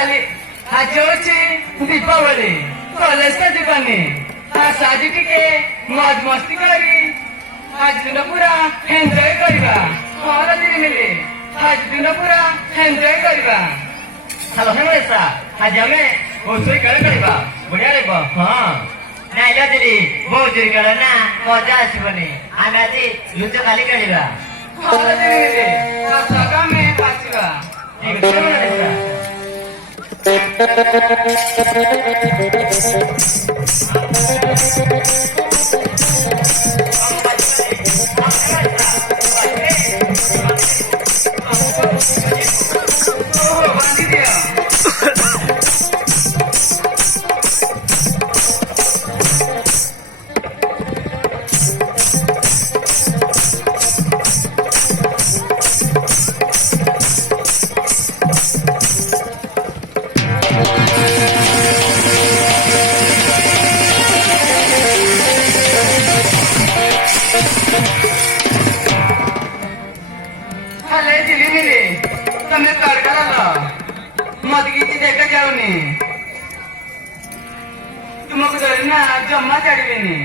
କାଲି ଆଜି ହଉଛି ଦୀପାବଳି କଲେଜ ତ ଯିବାନି ଆଜି ଟିକେ ମଜ ମସ୍ତି କରି ଆଜି ଦିନ ପୁରା ଏନ୍ଜୟ କରିବା ମୋର ମିଲି ଆଜି ଦିନ ପୁରା ଏନ୍ଜୟ କରିବା। ହ୍ୟାଲୋ ହେମେଶା ଆଜି ଆମେ ବହୁତ ଖେଳ ଖେଳିବା ବଢିଆ ଲାଗିବ। ହଁ ନାଇଁ ଲୋ ଦିଦି ବହୁତ ଖେଳ ନା ମଜା ଆସିବନି ଆମେ ଆଜି ଲୁଚ କାଲି ଖେଳିବା। ମୋର ମିଲି ଆମେ ଆସିବା ଠିକ ଅଛି ହେମେଶା। ତମେ ମତେ କିଛି ଦେଖା ଯାଉନି ତୁମକୁ ଧରି ନା ଜମା ଛାଡ଼ିବେନି।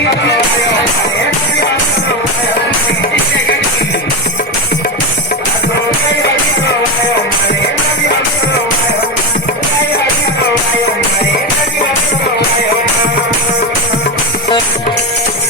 Hallelujah.